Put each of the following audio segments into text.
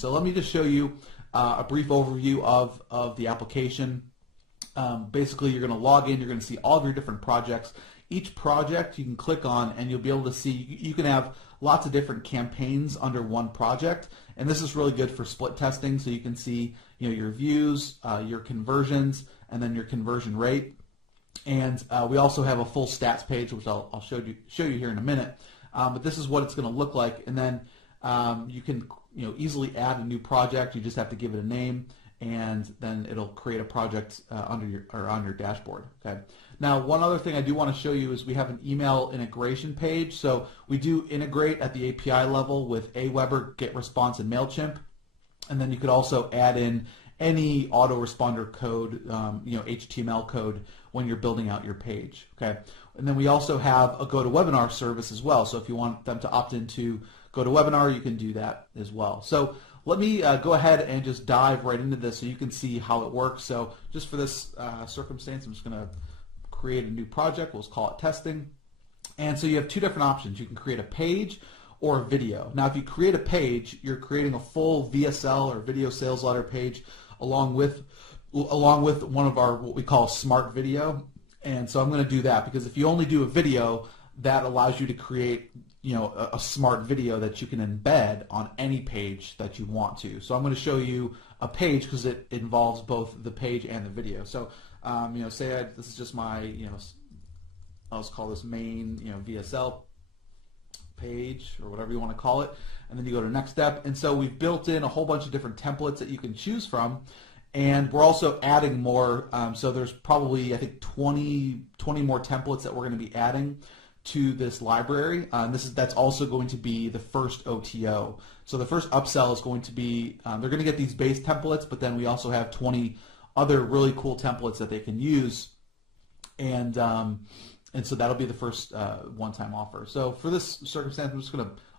So let me just show you a brief overview of the application. Basically, you're going to log in, you're going to see all of your different projects. Each project you can click on and you'll be able to see, you can have lots of different campaigns under one project, and this is really good for split testing, so you can see your views, your conversions, and then your conversion rate. And we also have a full stats page, which I'll show you here in a minute. But this is what it's going to look like, and then you can easily add a new project. You just have to give it a name, and then it'll create a project on your dashboard. Okay. Now, one other thing I do want to show you is we have an email integration page. So we do integrate at the API level with Aweber, GetResponse, and MailChimp, and then you could also add in any autoresponder code, HTML code when you're building out your page. Okay. And then we also have a GoToWebinar service as well. So if you want them to opt into GoToWebinar, you can do that as well. So let me go ahead and just dive right into this so you can see how it works. So just for this circumstance, I'm just going to create a new project. We'll just call it testing. And so you have two different options. You can create a page or a video. Now, if you create a page, you're creating a full VSL or video sales letter page along with one of our what we call smart video. And so I'm going to do that because if you only do a video, that allows you to create a smart video that you can embed on any page that you want to. So I'm going to show you a page because it involves both the page and the video. So say this is just my I'll just call this main VSL page or whatever you want to call it, and then you go to next step. And so we've built in a whole bunch of different templates that you can choose from, and we're also adding more. So there's probably I think 20 more templates that we're going to be adding to this library. That's also going to be the first OTO. So the first upsell is going to be they're going to get these base templates, but then we also have 20 other really cool templates that they can use, and so that'll be the first one-time offer. So for this circumstance,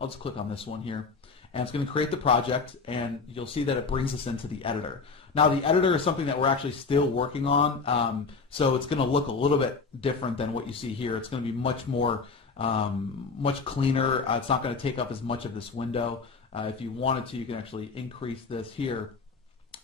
I'll just click on this one here, and it's going to create the project, and you'll see that it brings us into the editor. Now, the editor is something that we're actually still working on, so it's going to look a little bit different than what you see here. It's going to be much more, much cleaner. It's not going to take up as much of this window. If you wanted to, you can actually increase this here.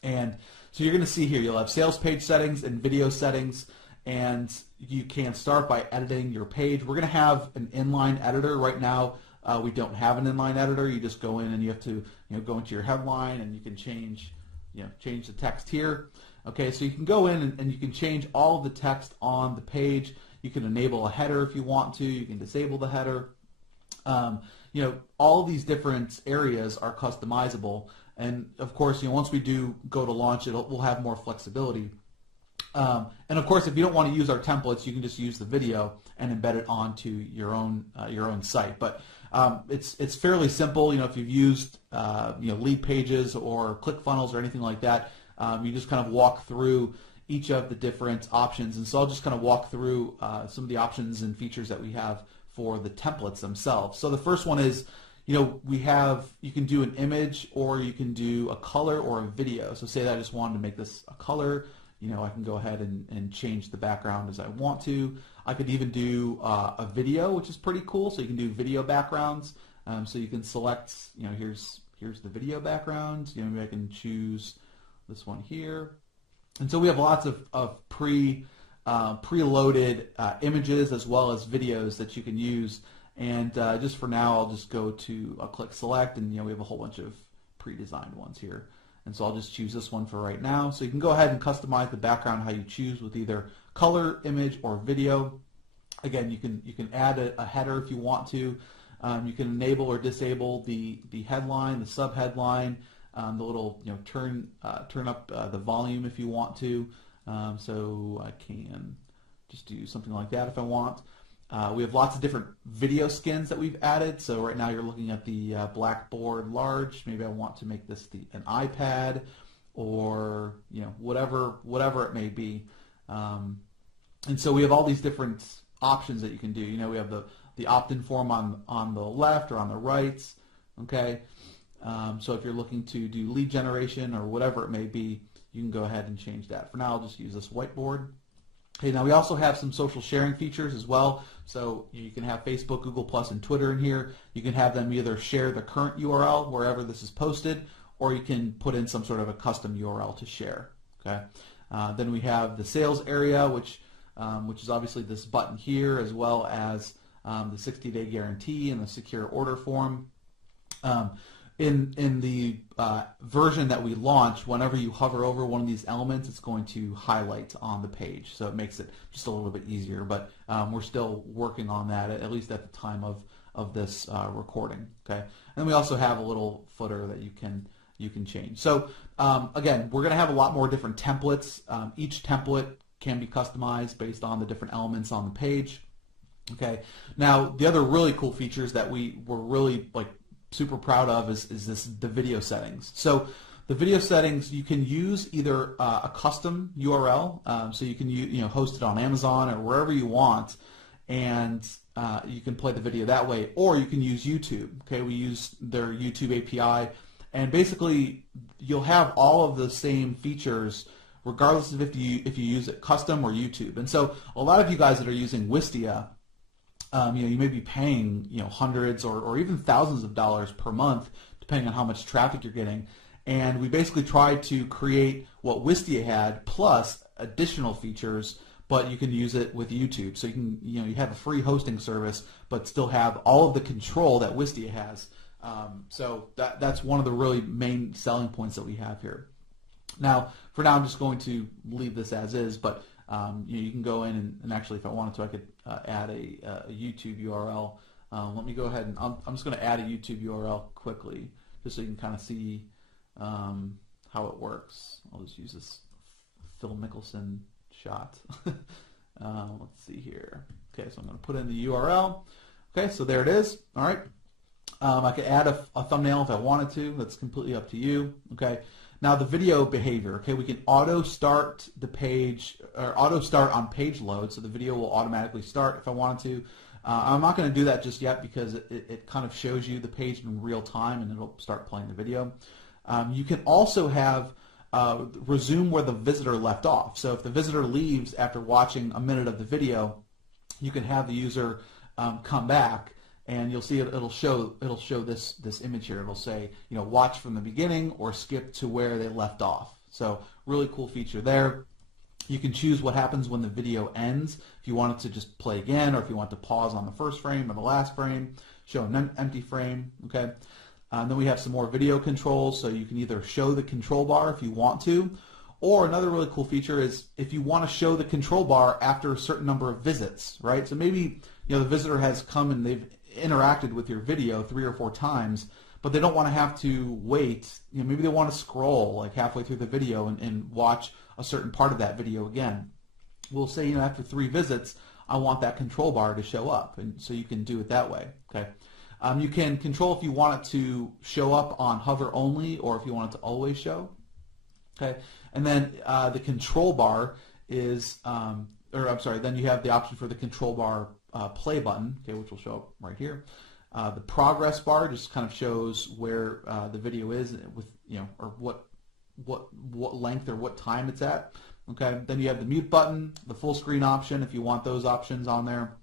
And so you're going to see here, you'll have sales page settings and video settings, and you can start by editing your page. We're going to have an inline editor. Right now, we don't have an inline editor. You just go in and you have to go into your headline, and you can change the text here. Okay, so you can go in and you can change all of the text on the page. You can enable a header if you want to. You can disable the header. All of these different areas are customizable. And of course, once we do go to launch it, we'll have more flexibility. And of course, if you don't want to use our templates, you can just use the video and embed it onto your own site. But it's fairly simple. If you've used lead pages or ClickFunnels or anything like that, you just kind of walk through each of the different options. And so I'll just kind of walk through some of the options and features that we have for the templates themselves. So the first one is, you can do an image, or you can do a color or a video. So say that I just wanted to make this a color, I can go ahead and change the background as I want to. I could even do a video, which is pretty cool. So you can do video backgrounds. So you can select, here's the video background. Maybe I can choose this one here. And so we have lots of preloaded images as well as videos that you can use. And just for now, I'll click select, and we have a whole bunch of pre-designed ones here. And so I'll just choose this one for right now. So you can go ahead and customize the background how you choose with either color, image, or video. Again, you can add a header if you want to. You can enable or disable the headline, the subheadline, the little turn up the volume if you want to. So I can just do something like that if I want. We have lots of different video skins that we've added. So right now you're looking at the Blackboard large. Maybe I want to make this an iPad, or whatever it may be. And so we have all these different options that you can do. We have the opt-in form on the left or on the right. Okay. So if you're looking to do lead generation or whatever it may be, you can go ahead and change that. For now, I'll just use this whiteboard. Okay, now we also have some social sharing features as well. So you can have Facebook, Google+, and Twitter in here. You can have them either share the current URL wherever this is posted, or you can put in some sort of a custom URL to share. Okay. Then we have the sales area, which is obviously this button here, as well as the 60-day guarantee and the secure order form. In the version that we launch, whenever you hover over one of these elements, it's going to highlight on the page, so it makes it just a little bit easier. But we're still working on that, at least at the time of this recording. Okay, and then we also have a little footer that you can change. So again, we're going to have a lot more different templates. Each template can be customized based on the different elements on the page. Okay, now the other really cool features that we were really super proud of is the video settings. So the video settings, you can use either a custom URL, so you can host it on Amazon or wherever you want, and you can play the video that way, or you can use YouTube. Okay, we use their YouTube API, and basically you'll have all of the same features regardless of if you use it custom or YouTube. And so a lot of you guys that are using Wistia, you may be paying hundreds or even thousands of dollars per month, depending on how much traffic you're getting. And we basically tried to create what Wistia had plus additional features, but you can use it with YouTube. So you can you have a free hosting service, but still have all of the control that Wistia has. So that's one of the really main selling points that we have here. Now, for now, I'm just going to leave this as is, but you can go in and actually, if I wanted to, I could add a YouTube URL. Let me go ahead and I'm just going to add a YouTube URL quickly, just so you can kind of see how it works. I'll just use this Phil Mickelson shot. Let's see here. Okay, so I'm going to put in the URL. Okay, so there it is. All right. I could add a thumbnail if I wanted to. That's completely up to you. Okay. Now the video behavior, okay, we can auto start the page, or auto start on page load, so the video will automatically start if I wanted to. I'm not going to do that just yet because it kind of shows you the page in real time and it'll start playing the video. You can also have resume where the visitor left off. So if the visitor leaves after watching a minute of the video, you can have the user come back. And you'll see it'll show this image here. It'll say, watch from the beginning or skip to where they left off. So really cool feature there. You can choose what happens when the video ends. If you want it to just play again, or if you want to pause on the first frame or the last frame, show an empty frame. Okay. Then we have some more video controls. So you can either show the control bar if you want to, or another really cool feature is if you want to show the control bar after a certain number of visits, right? So maybe the visitor has come and they've interacted with your video 3 or 4 times, but they don't want to have to wait. Maybe they want to scroll halfway through the video and watch a certain part of that video again. We'll say after 3 visits, I want that control bar to show up, and so you can do it that way. Okay. You can control if you want it to show up on hover only, or if you want it to always show. Okay. And then the control bar is, then you have the option for the control bar play button, okay, which will show up right here. The progress bar just kind of shows where the video is with, or what length or what time it's at. Okay. Then you have the mute button, the full screen option if you want those options on there.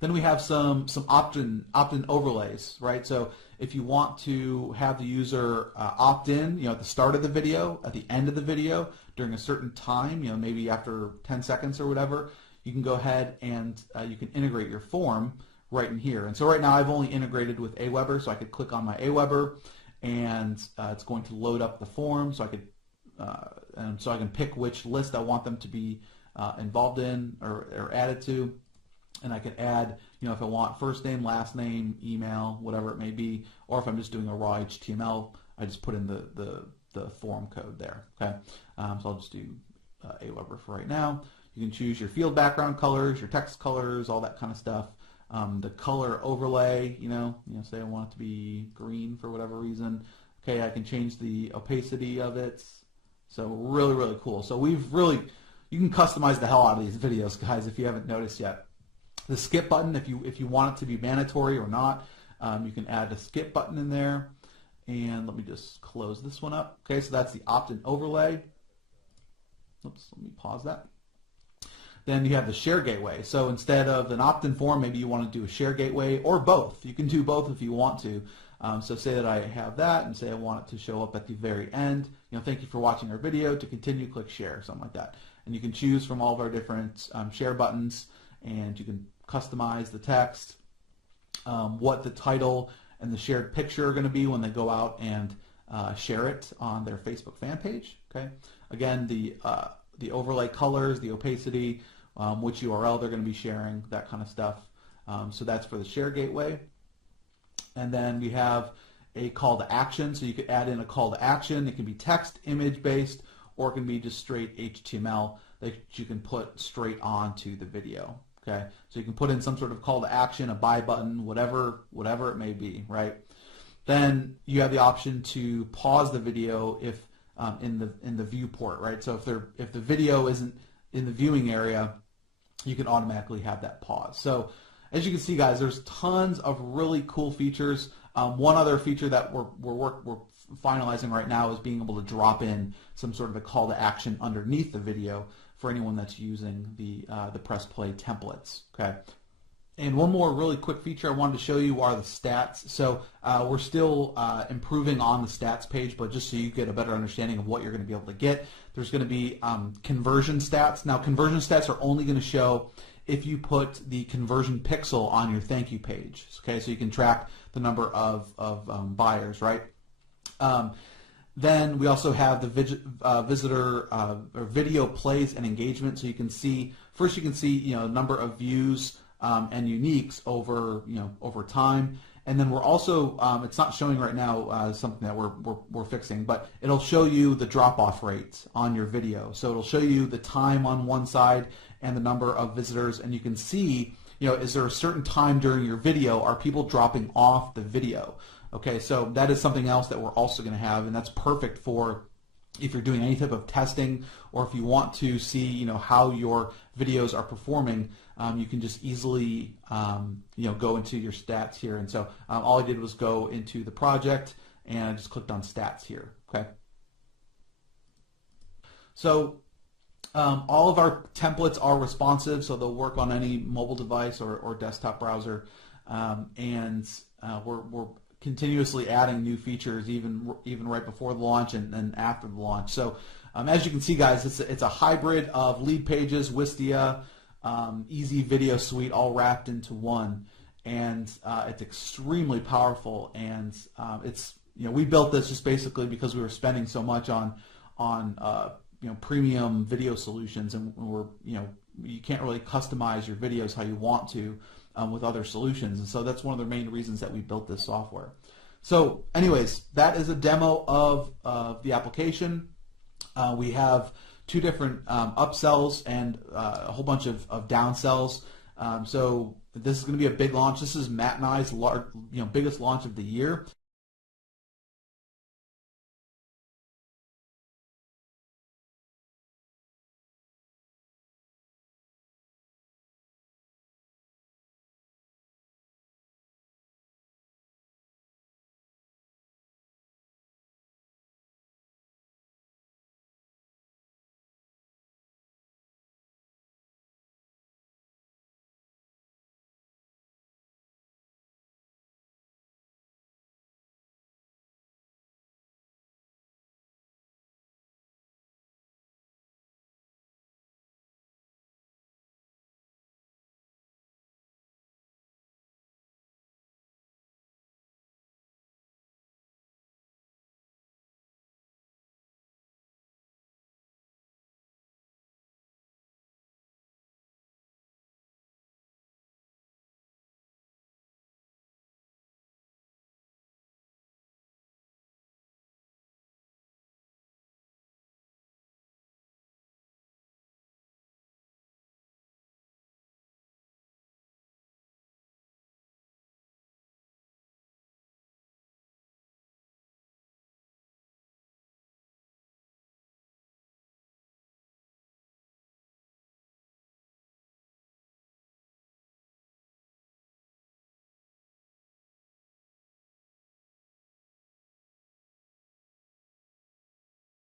Then we have some opt-in overlays, right? So if you want to have the user opt in, at the start of the video, at the end of the video, during a certain time, maybe after 10 seconds or whatever, you can go ahead and you can integrate your form right in here. And so right now I've only integrated with Aweber, so I could click on my Aweber and it's going to load up the form, so I could and so I can pick which list I want them to be involved in or added to. And I could add, if I want first name, last name, email, whatever it may be, or if I'm just doing a raw HTML, I just put in the form code there. Okay, so I'll just do Aweber for right now. You can choose your field background colors, your text colors, all that kind of stuff. The color overlay, say I want it to be green for whatever reason. Okay, I can change the opacity of it. So really, really cool. So you can customize the hell out of these videos, guys, if you haven't noticed yet. The skip button, if you want it to be mandatory or not, you can add a skip button in there. And let me just close this one up. Okay, so that's the opt-in overlay. Oops, let me pause that. Then you have the share gateway. So instead of an opt-in form, maybe you want to do a share gateway or both. You can do both if you want to. So say that I have that and say I want it to show up at the very end. Thank you for watching our video. To continue, click share, something like that. And you can choose from all of our different share buttons, and you can customize the text, what the title and the shared picture are going to be when they go out and share it on their Facebook fan page. Okay. Again, the overlay colors, the opacity, which URL they're going to be sharing, that kind of stuff. So that's for the share gateway. And then we have a call to action. So you could add in a call to action. It can be text, image based, or it can be just straight HTML that you can put straight onto the video. Okay, so you can put in some sort of call to action, a buy button, whatever it may be, right? Then you have the option to pause the video if in the viewport, right? So if the video isn't in the viewing area, you can automatically have that pause. So as you can see, guys, there's tons of really cool features. One other feature that we're finalizing right now is being able to drop in some sort of a call to action underneath the video for anyone that's using the PressPlay templates. Okay. And one more really quick feature I wanted to show you are the stats. So we're still improving on the stats page, but just so you get a better understanding of what you're going to be able to get, there's going to be conversion stats. Now, conversion stats are only going to show if you put the conversion pixel on your thank you page. Okay, so you can track the number of buyers, right? Then we also have the visitor or video plays and engagement. So you can see, first you can see number of views and uniques over time. And then we're also, it's not showing right now something that we're fixing, but it'll show you the drop-off rate on your video. So it'll show you the time on one side and the number of visitors, and you can see, is there a certain time during your video, are people dropping off the video? Okay, so that is something else that we're also going to have, and that's perfect for if you're doing any type of testing, or if you want to see how your videos are performing. You can just easily go into your stats here. And so all I did was go into the project and I just clicked on stats here. Okay. So all of our templates are responsive, so they'll work on any mobile device or desktop browser. And we're continuously adding new features even right before the launch and after the launch. So as you can see, guys, it's a hybrid of Lead Pages, Wistia, Easy Video Suite, all wrapped into one, and it's extremely powerful. And it's we built this just basically because we were spending so much on premium video solutions, and you can't really customize your videos how you want to with other solutions, and so that's one of the main reasons that we built this software. So anyways, that is a demo of the application. We have two different upsells and a whole bunch of downsells. So this is going to be a big launch. This is Matt and I's biggest launch of the year.